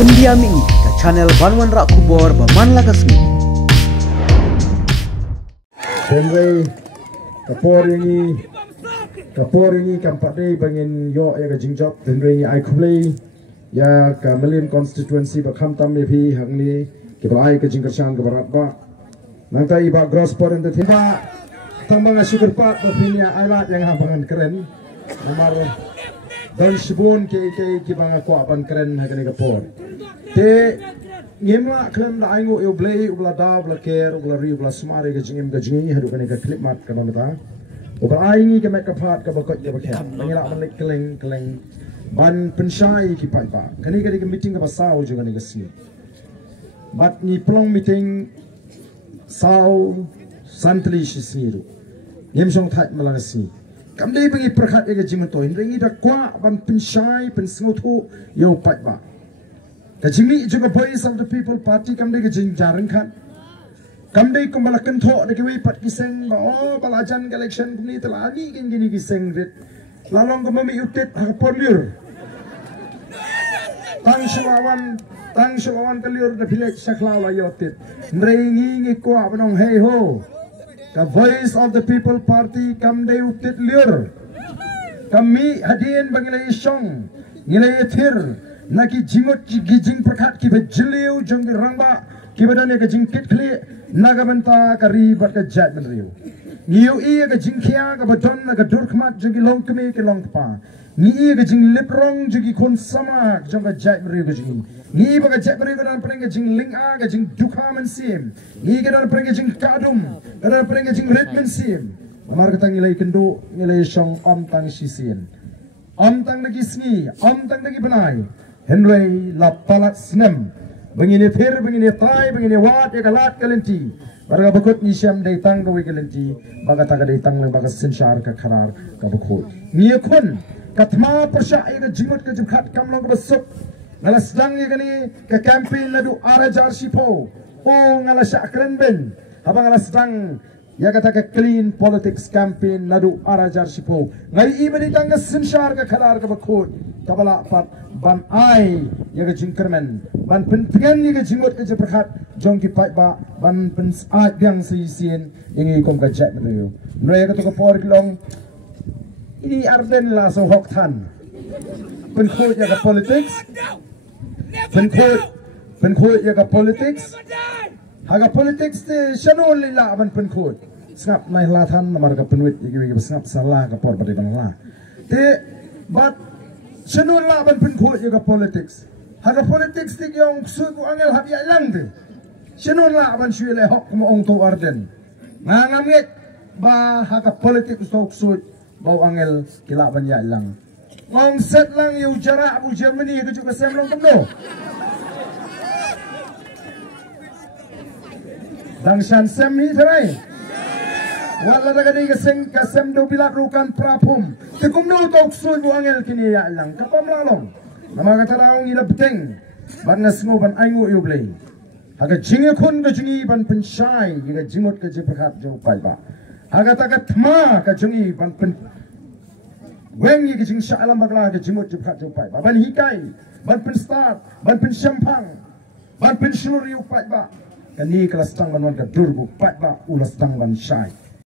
India Mini ke channel Banwan Rak Kubor Baman Lagasmi. Denway kapor ini kampade bangin yo ya jingjop denway ni ai kublei ya ka Malim constituency bakam tam mepi hangni ke ai ke jingkersan ke barat ba nangta iba gross point the tiba tambang sugar pat bapinya ailat yang hampangan keren nomor dan sebun ke banga ko apan keren hagani kapor te ngema klem la aingo eu blei ubla da ubla ker ubla ri ubla smare ke jingim ke jingi hadu kani ka clip mat ka mata ubla aingi ke mek kaphat ka bakot ya bakha ngila man lek keleng ban pensyai ki pai ba kani ke meeting ka basau juga ni gasi bat ni plong meeting sau santli sisiru ngem song that malangasi kamdei bengi perkhat ke jingi to ringi da kwa ban pensyai pensngutu yo pai ba Kajimi juga voice of the people party kamdei kajing jarang kan, kamdei kumbalakan thok dekiwi pat kiseng ba oh balajan election kini telani gini kiseng rit, lalong kemami utit haporliur, tang sulawan keliur de pilek saklau la yotit, nrengi ngikwa benong hey ho, ka voice of the people party kamdei utit liur, kami hadian bangilai isong, ngilai thir. Naki jingot gijing perkat ki bejliu jong ki rangba ki badane ka jingkit kli naga benta ka ribat ka jat benriu niu iya ka jingkhia ka badon ka durkmat jong ki long kemi ki long pa ni iya ka jing liprong jong ki kon sama jong ka jat benriu ka jing ni ba ka jat benriu ka dan pring ka jing ling a ka jing dukha men sim ni ka dan pring ka jing kadum ka dan pring ka jing rit men sim amar ka tang ngilai kendo ngilai song om tang sisien om tang nagi sngi om tang nagi banai Henry lapalat snem begini thir begini tai begini wat ya galat kalenti barga bakut ni syam dai tang gawi kalenti baga taga dai tang le baga sinshar ka kharar ka bakut ni khun katma persha ega jimot ka jimkhat kamlo ka basuk ngala sedang ye gani ka campaign ladu arajar sipo o ngala syakren ben abang ngala sedang ya kata ke clean politics campaign ladu arajar sipo ngai ibadi tang ka sinshar ka kharar ka bakut tabala pat ban ai ya ke jingkermen ban pentengan ni ke jimot ke jeperkhat jong ki pai ba ban pen ai biang si sien ingi kom ka jat riu noya ka to ko por kilong ini arden la so hok than pen khot ya ka politics pen khot ya ka politics haga politics te shanol lila ban pen khot snap nai la than mar ka penwit igi snap sala ka por bari ban la te bat Senun lah ban penkhot juga politics. Haga politics ti yung suku angel habi lang de. Senun lah ban suile hok mo ong to arden. Ngangamit ba haga politics to sud bau angel kila ban ya lang. Ngong set lang yu jarak bu Germany ke juga semlong temno. Dang shan sem hi terai. Wala na gani kasem do bilat rukan prapum. Tikum no tok sud bu angel kini ya lang. Kapam lalong. Nama kata raung ina beteng. Ban ngasngo ban aingo yublei. Haga jinge kun ka jingi ban pensyai. Ina jimot ka jipakat jo pai ba. Haga taka thma ka jingi ban pen. Weng yi ka jing syalam bagla ka jimot jipakat jo pai ba. Ban hikai. Ban pen start. Ban pen syampang. Ban pen shulur yu pai ba. Kani kelas tang ban wan ka durbu pai ba. Ulas tang ban syai.